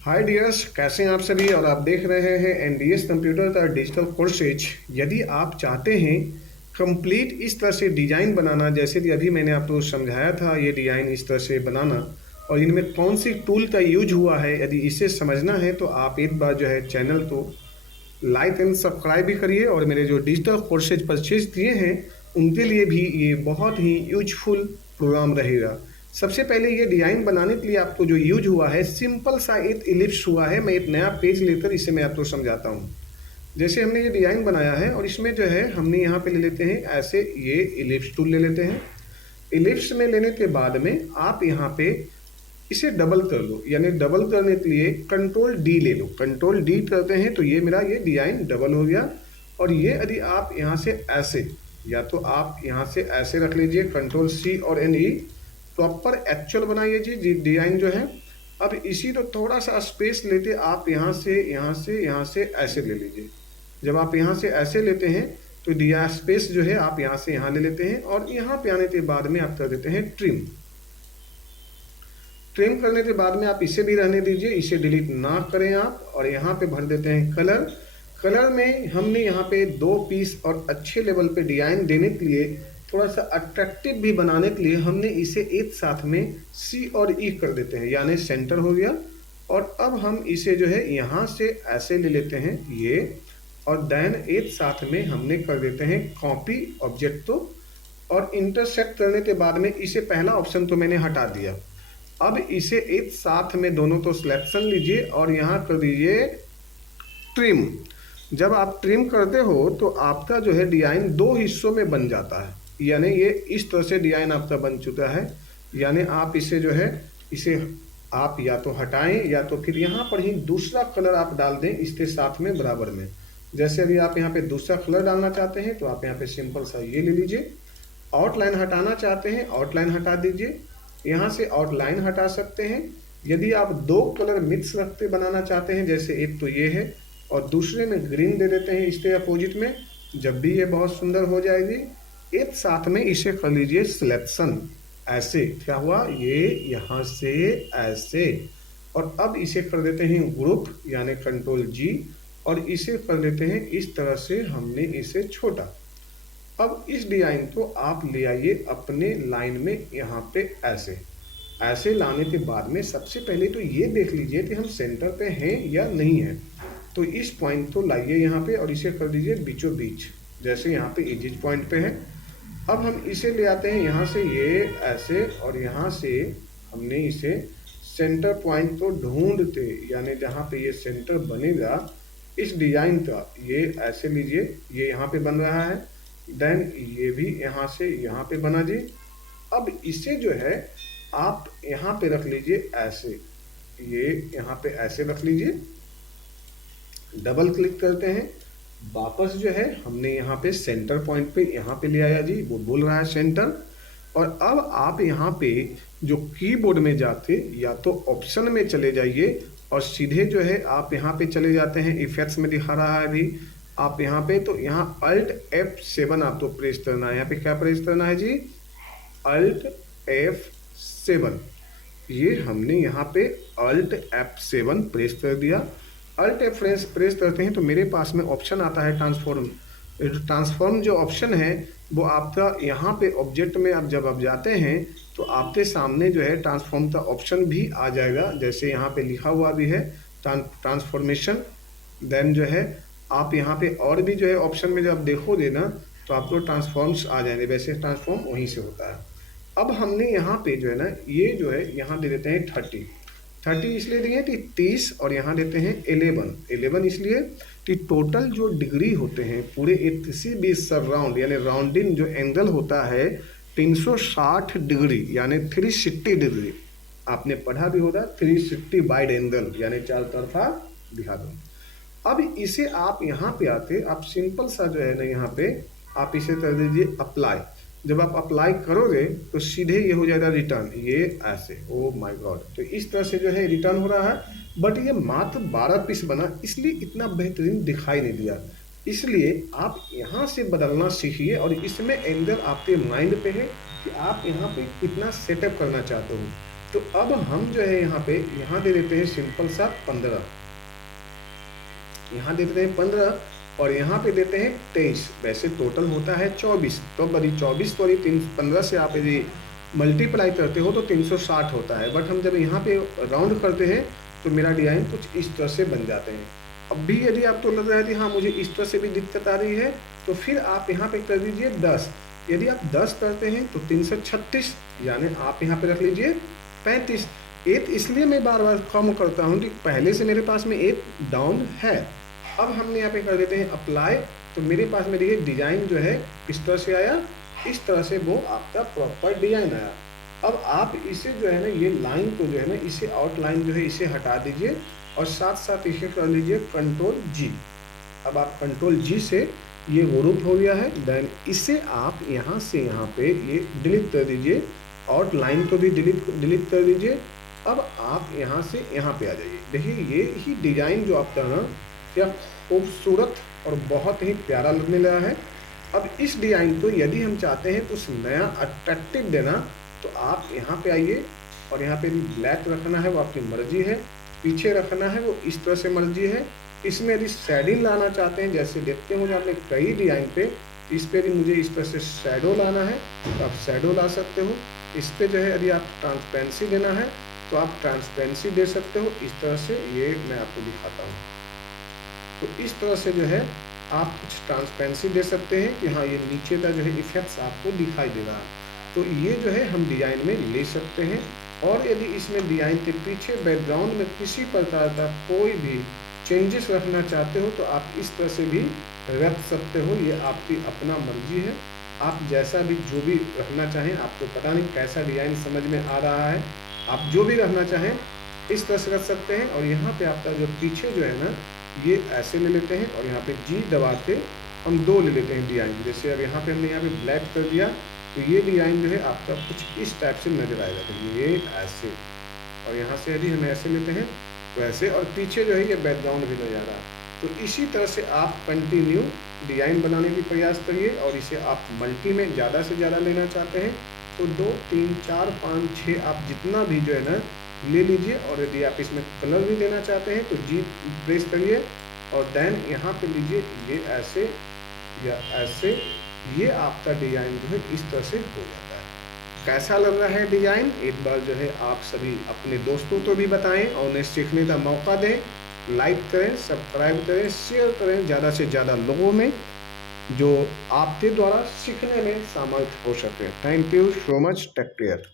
हाय dears, कैसे हैं आप सभी। और आप देख रहे हैं एनडीएस कंप्यूटर का डिजिटल कोर्सेज। यदि आप चाहते हैं कंप्लीट इस तरह से डिज़ाइन बनाना, जैसे कि अभी मैंने आपको समझाया था ये डिज़ाइन इस तरह से बनाना, और इनमें कौन सी टूल का यूज हुआ है, यदि इसे समझना है तो आप एक बार जो है चैनल को लाइक एंड सब्सक्राइब भी करिए। और मेरे जो डिजिटल कोर्सेज परचेज किए हैं उनके लिए भी ये बहुत ही यूजफुल प्रोग्राम रहेगा। सबसे पहले ये डिज़ाइन बनाने के लिए आपको जो यूज हुआ है, सिंपल सा एक इलिप्स हुआ है। मैं एक नया पेज लेकर इसे मैं आपको समझाता हूँ। जैसे हमने ये डिज़ाइन बनाया है और इसमें जो है हमने यहाँ पे ले लेते हैं ऐसे ये इलिप्स टूल ले लेते हैं। इलिप्स में लेने के बाद में आप यहाँ पे इसे डबल कर लो, यानी डबल करने के लिए कंट्रोल डी ले लो। कंट्रोल डी करते हैं तो ये मेरा ये डिज़ाइन डबल हो गया। और ये यदि आप यहाँ से ऐसे, या तो आप यहाँ से ऐसे रख लीजिए, कंट्रोल सी और एन ई, प्रॉपर एक्चुअल बनाइए जी डिज़ाइन जो है। अब इसी तो थोड़ा सा स्पेस लेते आप यहाँ से यहाँ से यहाँ से ऐसे ले लीजिए। जब आप यहाँ से ऐसे लेते हैं तो दिया स्पेस जो है आप यहाँ से यहाँ ले लेते हैं, और यहाँ पे आने के बाद में आप कर देते हैं ट्रिम। ट्रिम करने के बाद में आप इसे भी रहने दीजिए, इसे डिलीट ना करें आप। और यहाँ पे भर देते हैं कलर। कलर में हमने यहाँ पे 2 पीस और अच्छे लेवल पे डिज़ाइन देने के लिए, थोड़ा सा अट्रैक्टिव भी बनाने के लिए, हमने इसे एक साथ में सी और ई कर देते हैं, यानी सेंटर हो गया। और अब हम इसे जो है यहाँ से ऐसे ले लेते हैं ये, और देन एक साथ में हमने कर देते हैं कॉपी ऑब्जेक्ट तो। और इंटरसेक्ट करने के बाद में इसे पहला ऑप्शन तो मैंने हटा दिया। अब इसे एक साथ में दोनों तो सिलेक्शन लीजिए और यहाँ कर दीजिए ट्रिम। जब आप ट्रिम करते हो तो आपका जो है डिज़ाइन 2 हिस्सों में बन जाता है, यानी ये इस तरह से डिज़ाइन आपका बन चुका है। यानी आप इसे जो है इसे आप या तो हटाएं या तो फिर यहाँ पर ही दूसरा कलर आप डाल दें इसके साथ में बराबर में। जैसे अभी आप यहाँ पे दूसरा कलर डालना चाहते हैं तो आप यहाँ पे सिंपल सा ये ले लीजिए। आउटलाइन हटाना चाहते हैं आउटलाइन हटा दीजिए, यहाँ से आउटलाइन हटा सकते हैं। यदि आप 2 कलर मिक्स रखते बनाना चाहते हैं, जैसे एक तो ये है और दूसरे में ग्रीन दे देते हैं इसके अपोजिट में, जब भी ये बहुत सुंदर हो जाएगी। एक साथ में इसे कर लीजिए सिलेक्शन, ऐसे क्या हुआ ये यहाँ से ऐसे। और अब इसे कर देते हैं ग्रुप, यानी कंट्रोल जी, और इसे कर देते हैं इस तरह से, हमने इसे छोटा। अब इस डिज़ाइन को आप ले आइए अपने लाइन में यहाँ पे ऐसे। ऐसे लाने के बाद में सबसे पहले तो ये देख लीजिए कि हम सेंटर पे हैं या नहीं है। तो इस पॉइंट को लाइए यहाँ पे और इसे कर दीजिए बीचों बीच, जैसे यहाँ पे इजिज पॉइंट पे है। अब हम इसे ले आते हैं यहाँ से ये ऐसे, और यहाँ से हमने इसे सेंटर पॉइंट को ढूंढते, यानी जहाँ पे ये सेंटर बनेगा इस डिज़ाइन का, ये ऐसे लीजिए, ये यहाँ पे बन रहा है। देन ये भी यहाँ से यहाँ पे बना जी। अब इसे जो है आप यहाँ पे रख लीजिए ऐसे, ये यहाँ पे ऐसे रख लीजिए। डबल क्लिक करते हैं, वापस जो है हमने यहाँ पे सेंटर पॉइंट पे यहाँ पे ले आया जी, वो बोल रहा है सेंटर। और अब आप यहाँ पे जो कीबोर्ड में जाते, या तो ऑप्शन में चले जाइए और सीधे जो है आप यहाँ पे चले जाते हैं, इफेक्ट्स में दिखा रहा है अभी आप यहाँ पे, तो यहाँ अल्ट F7 आपको प्रेस करना है। यहाँ पे क्या प्रेस करना है जी, अल्ट F7। ये हमने यहाँ पे अल्ट F7 प्रेस कर दिया। अल्ट F प्रेस करते हैं तो मेरे पास में ऑप्शन आता है ट्रांसफॉर्म। ट्रांसफॉर्म जो ऑप्शन है वो आपका यहाँ पे ऑब्जेक्ट में आप जब आप जाते हैं तो आपके सामने जो है ट्रांसफॉर्म का ऑप्शन भी आ जाएगा, जैसे यहाँ पे लिखा हुआ भी है ट्रांसफॉर्मेशन। देन जो है आप यहाँ पे और भी जो है ऑप्शन में जब आप देखोगे ना तो आपको ट्रांसफॉर्म्स आ जाएंगे, वैसे ट्रांसफॉर्म वहीं से होता है। अब हमने यहाँ पे जो है ना ये जो है यहाँ दे देते हैं 30 इसलिए दिए कि 30, और यहाँ देते हैं 11 इसलिए कि टोटल जो डिग्री होते हैं पूरे एक किसी भी सराउंड, यानी राउंडिंग जो एंगल होता है 360 डिग्री, यानी 360 डिग्री। आपने पढ़ा भी होगा 360 वाइड एंगल, यानी चार तरफा दिखा दो। अब इसे आप यहाँ पे आते, आप सिंपल सा जो है ना यहाँ पे आप इसे कर दीजिए अप्लाई। जब आप अप्लाई करोगे तो सीधे ये हो जाएगा रिटर्न, ये ऐसे, ओ माय गॉड। तो इस तरह से जो है रिटर्न हो रहा है, बट ये मात्र 12 पीस बना, इसलिए इतना बेहतरीन दिखाई नहीं दिया। इसलिए आप यहाँ से बदलना सीखिए, और इसमें एंगल आपके माइंड पे है कि आप यहाँ पे कितना सेटअप करना चाहते हो। तो अब हम जो है यहाँ दे देते हैं सिंपल सा 15, यहाँ दे देते हैं 15 और यहाँ पे देते हैं 23। वैसे टोटल होता है 24, तो बड़ी 24 तो 15 से आप यदि मल्टीप्लाई करते हो तो 360 होता है। बट हम जब यहाँ पे राउंड करते हैं तो मेरा डिजाइन कुछ इस तरह से बन जाते हैं। अब भी यदि आपको लग रहा है कि हाँ मुझे इस तरह से भी दिक्कत आ रही है, तो फिर आप यहाँ पे कर दीजिए 10। यदि आप 10 करते हैं तो 336, यानी आप यहाँ पे रख लीजिए 35। 8 इसलिए मैं बार बार कम करता हूँ कि पहले से मेरे पास में 8 डाउन है। अब हम यहाँ पे कर देते हैं अप्लाई, तो मेरे पास में देखिए डिजाइन जो है किस तरह से आया, इस तरह से वो आपका प्रॉपर डिजाइन आया। अब आप इसे जो है ना, ये लाइन को जो है ना, इसे आउटलाइन जो है इसे हटा दीजिए और साथ साथ इसे कर लीजिए कंट्रोल जी। अब आप कंट्रोल जी से ये ग्रुप हो गया है, देन इसे आप यहाँ से यहाँ पे ये डिलीट कर दीजिए, आउटलाइन को भी डिलीट कर दीजिए। अब आप यहाँ से यहाँ पे आ जाइए। देखिए ये ही डिजाइन जो आपका ना क्या खूबसूरत और बहुत ही प्यारा लगने लगा है। अब इस डिजाइन को यदि हम चाहते हैं कुछ नया अट्रैक्टिव देना, तो आप यहाँ पे आइए और यहाँ पे ब्लैक रखना है वो आपकी मर्जी है, पीछे रखना है वो इस तरह से मर्जी है। इसमें यदि शेडिंग लाना चाहते हैं, जैसे देखते हो आपने कई डिजाइन पे, इस पर यदि मुझे इस तरह से शेडो लाना है तो आप शेडो ला सकते हो। इस पर जो है यदि आप ट्रांसपेरेंसी देना है तो आप ट्रांसपेरेंसी दे सकते हो। इस तरह से ये मैं आपको दिखाता हूँ। तो इस तरह से जो है आप कुछ ट्रांसपेरेंसी दे सकते हैं कि हाँ ये नीचे का जो है इफेक्ट्स आपको दिखाई दे रहा है। तो ये जो है हम डिजाइन में ले सकते हैं। और यदि इसमें डिजाइन के पीछे बैकग्राउंड में किसी प्रकार का कोई भी चेंजेस रखना चाहते हो तो आप इस तरह से भी रख सकते हो। ये आपकी अपना मर्जी है, आप जैसा भी जो भी रखना चाहें। आपको पता नहीं कैसा डिजाइन समझ में आ रहा है, आप जो भी रखना चाहें इस तरह से रख सकते हैं। और यहाँ पे आपका जो पीछे जो है ना, ये ऐसे ले लेते हैं और यहाँ पे जी दबा के हम 2 ले लेते हैं डिजाइन। जैसे अब यहाँ पे हमने यहाँ पे ब्लैक कर दिया तो ये डिजाइन जो है आपका कुछ इस टाइप से नजर आएगा। तो ये ऐसे, और यहाँ से यदि हम ऐसे लेते हैं तो ऐसे, और पीछे जो है ये बैकग्राउंड भी नजर आ रहा है। तो इसी तरह से आप कंटिन्यू डिजाइन बनाने की प्रयास करिए। और इसे आप मल्टी में ज़्यादा से ज़्यादा लेना चाहते हैं तो 2, 3, 4, 5, 6 आप जितना भी जो है ना ले लीजिए। और यदि आप इसमें कलर भी देना चाहते हैं तो जी प्रेस करिए और देन यहाँ पे लीजिए ये ऐसे या ऐसे, ये आपका डिजाइन जो है इस तरह से हो जाता है। कैसा लग रहा है डिजाइन, एक बार जो है आप सभी अपने दोस्तों को भी बताएं और उन्हें सीखने का मौका दें। लाइक करें, सब्सक्राइब करें, शेयर करें ज़्यादा से ज़्यादा लोगों में, जो आपके द्वारा सीखने में सामर्थ्य हो सके। Thank you so much, take care.